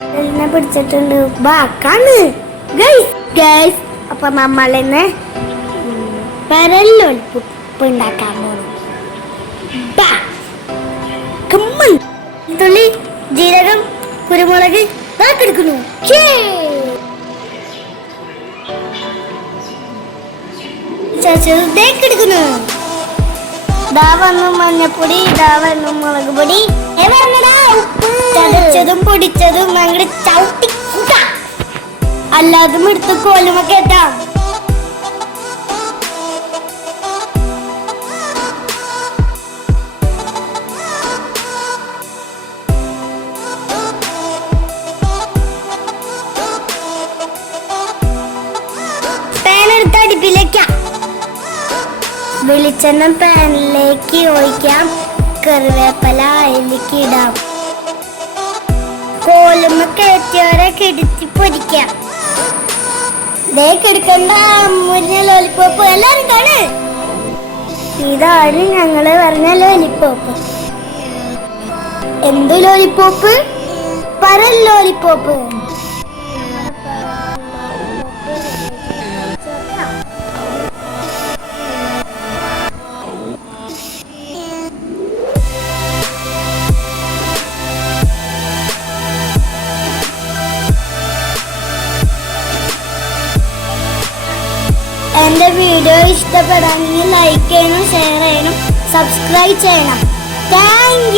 എന്നെ പിടിച്ചിട്ടുണ്ട്. ബാക്കാണ് guys guys അപ്പൊ നമ്മളിന്ന് പരല്ലോൽപ്പ് ഉണ്ടാക്കാൻ. Come തുള്ളി ജീരകം കുരുമുളക് ബാക്കെടുക്കുന്നു എടുക്കുന്നു. ദാ വന്നു മഞ്ഞപ്പൊടി ദാ വന്നു മുളക് പൊടി. ഉപ്പ്. ചതച്ചതും പൊടിച്ചതും അങ്ങോട്ട് ചവിട്ടി. അല്ലാതും എടുത്ത് കോലുമൊക്കെ എത്താം വെളിച്ചെണ്ണ പാനിലേക്ക് ഒഴിക്കാം. കറിവേപ്പല അതിലേക്ക് ഇടാം. കോലുമ്മ കയറ്റിയോരെ കിടത്തി പൊരിക്കാം. ദേ കിടക്കണ്ട മുരിഞ്ഞ ലോലിപ്പോപ്പ് എല്ലാരും കാണ്. ഇതാണ് ഞങ്ങൾ പറഞ്ഞ ലോലിപ്പോപ്പ് എന്ത് ലോലിപ്പോപ്പ് പരൽ ലോലിപ്പോപ്പ് എന്റെ വീഡിയോ ഇഷ്ടപ്പെടാമെങ്കിൽ ലൈക്ക് ചെയ്യണം ഷെയർ ചെയ്യണം സബ്സ്ക്രൈബ് ചെയ്യണം. താങ്ക്